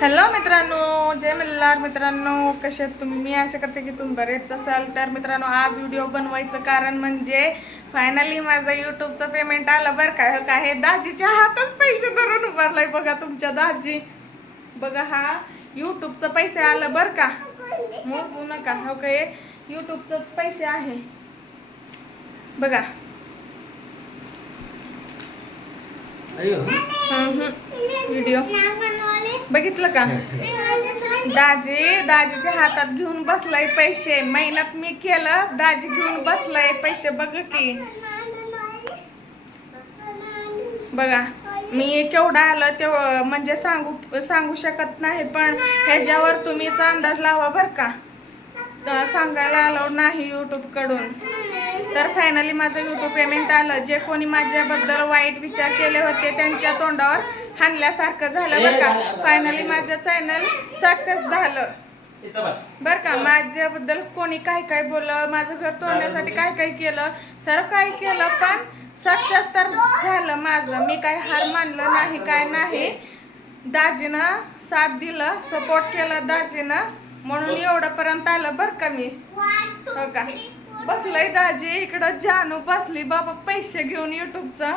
Hello मित्रांनो. जय मल्हार. मित्रांनो कसे आहेत तुम्ही? मी आशा करते की तुम्ही बरेच असाल तर मित्रांनो आज व्हिडिओ बनवायचं कारण म्हणजे फायनली माझं युट्यूबचं पेमेंट आलं बरं का. हो का हे दाजीच्या हातात पैसे धरून उभारलाय बघा तुमच्या दाजी. बघा हा युट्यूबचं पैसे आलं बरं का. मोजू नका. हो का? हे युट्यूबचंच पैसे आहे. बघा. व्हिडिओ बघितलं का? दाजी दाजीच्या हातात घेऊन बसलाय पैसे. मेहनत मी केलं दाजी घेऊन बसलाय पैसे. बघ की. बघा मी केवढं आलं तेव म्हणजे सांगू सांगू शकत नाही पण ह्याच्यावर तुम्हीच अंदाज लावा बरं का. सांगायला अलाउड नाही यूट्यूबकडून तर फायनली माझं यूट्यूब पेमेंट आलं. जे कोणी माझ्याबद्दल वाईट विचार केले होते त्यांच्या तोंडावर हाणल्यासारखं झालं बरं का. फायनली माझं चॅनल सक्सेस झालं. बर का माझ्याबद्दल कोणी काय काय बोललं माझं घर तोडण्यासाठी काय काय केलं सर काय केलं पण सक्सेस तर झालं माझं. मी काय हार मानलं नाही काय नाही. दाजीनं साथ दिलं सपोर्ट केलं दाजीनं म्हणून एवढं पर्यंत आलं बर का मी. हो का? बसलंय दाजी इकडं जानू बसली. बाबा पैसे घेऊन युट्यूबचं.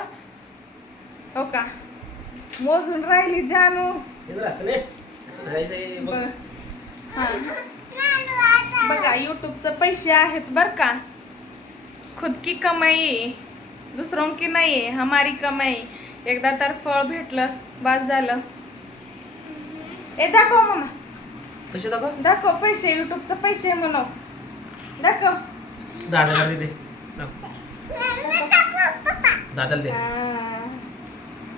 हो का? मोजून राहिली जानू. बघ. हा. युट्यूबचे पैसे आहेत बर का? खुद की कमाई दुसरों की नाही हमारी कमाई. एकदा तर फळ भेटलं बास झालं. ए दाखव कसे दाखव. दाखव पैसे युट्यूबचे पैसे म्हणून. दाखव. दादाला दे दे. दादाला दे.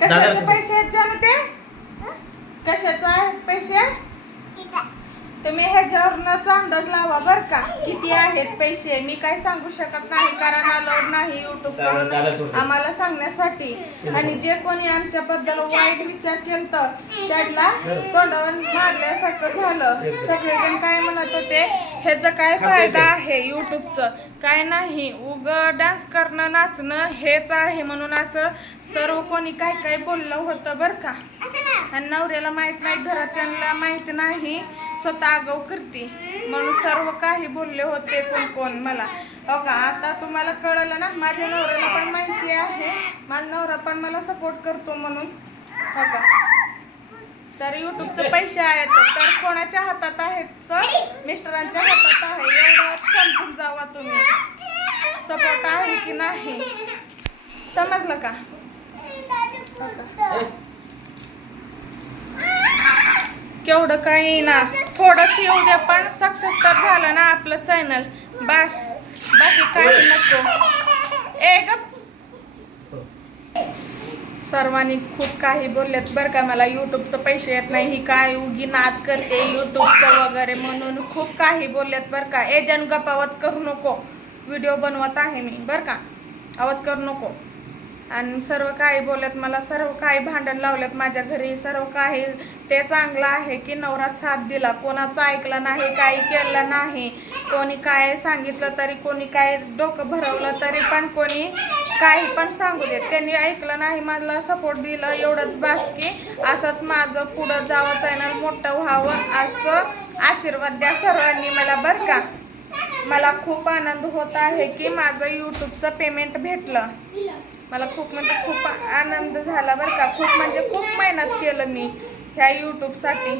दादा कशाचे ते- पैसे आहेत जानू ते? कशाचं आहेत पैसे? तुम्ही ह्याच्यावरनच अंदाज लावा बर का. किती आहेत पैसे? मी काय सांगू शकत नाही कारण अलाउड नाही युट्यूब आम्हाला सांगण्यासाठी. आणि जे कोणी आमच्याबद्दल वाईट विचार केलत त्याला तोंडावर मारल्यासारखं झालं. सगळेजण काय म्हणत होते ह्याचा काय फायदा आहे युट्यूबचं काय नाही उग डान्स करणं नाचणं हेच आहे म्हणून असं सर्व कोणी काय काय बोललं होतं बरं का? आणि नवऱ्याला माहीत नाही घराच्यांना माहीत नाही. स्वतः आगाऊ करते. म्हणून सर्व काही बोलले होते कोण कोण मला. हो का? आता तुम्हाला कळलं ना माझ्या नवऱ्याला पण माहिती आहे. माझा नवरा पण मला सपोर्ट करतो म्हणून. हो का? तर युट्यूबचे पैसे आहेत तर कोणाच्या हातात आहेत? तर मिस्टरांच्या हातात आहे. एवढं समजून जावा तुम्ही. सपोर्ट आहे की नाही? समजलं का? हो केवढं काही ना. थोडंच येऊ द्या पण सक्सेस तर झालं ना आपलं चॅनल बस. बाकी काही नको. ए सर्वांनी खूप काही बोललेत बरं का मला यूट्यूबचं पैसे येत नाही. ही काय उगी नाच करते यूट्यूबचं वगैरे म्हणून खूप काही बोललेत बरं का. एजंट गपावत करू नको. व्हिडिओ बनवत आहे मी बरं का. आवाज करू नको. आणि सर्व काही बोलत मला सर्व काही भांडण लावलेत माझ्या घरी सर्व काही. ते चांगलं आहे की नवरा साथ दिला. कोणाचं ऐकलं नाही काही केलं नाही. कोणी काय सांगितलं तरी कोणी काय डोकं भरवलं तरी पण कोणी काही पण सांगू देत. त्यांनी ऐकलं नाही मला सपोर्ट दिलं एवढंच बास की असंच माझं पुढं जावं चॅनल मोठं व्हावं असं आशीर्वाद द्या सर्वांनी मला बरं का. मला खूप आनंद होत आहे की माझं यूट्यूबचं पेमेंट भेटलं. मला खूप म्हणजे खूप आनंद झाला बरं का. खूप म्हणजे खूप मेहनत केलं मी ह्या यूट्यूबसाठी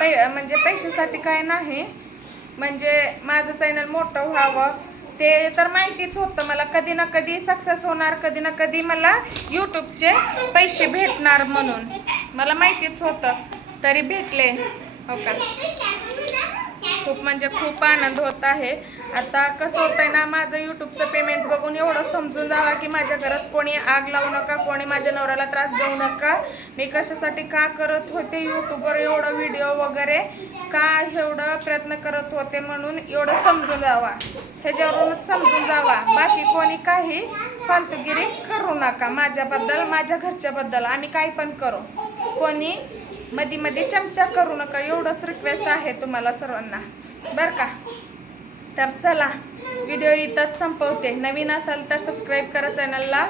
पै म्हणजे पैशासाठी काय नाही म्हणजे माझं चॅनल मोठं व्हावं. ते तर माहितीच होतं मला कधी ना कधी सक्सेस होणार कधी ना कधी मला यूट्यूबचे पैसे भेटणार म्हणून. मला माहितीच होतं. तरी भेटले. हो का? खूप म्हणजे खूप आनंद होत आहे. आता कसं होतंय ना माझं यूट्यूबचं पेमेंट बघून एवढं समजून जावा की माझ्या घरात कोणी आग लावू नका कोणी माझ्या नवऱ्याला त्रास देऊ नका. मी कशासाठी का करत होते यूट्यूबवर एवढं व्हिडिओ वगैरे? का एवढं प्रयत्न करत होते म्हणून एवढं समजून जावा. ह्याच्यावरूनच समजून जावा. बाकी कोणी काही फालतूगिरी करू नका. माझ्याबद्दल माझ्या घरच्याबद्दल. आणि काही पण करू. कोणी मध्ये मध्ये चमचा करू नका. एवढंच रिक्वेस्ट आहे तुम्हाला सर्वांना. बरं का? तर चला व्हिडिओ इथंच संपवते. नवीन असाल तर सबस्क्राईब करा चॅनलला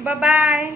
बाय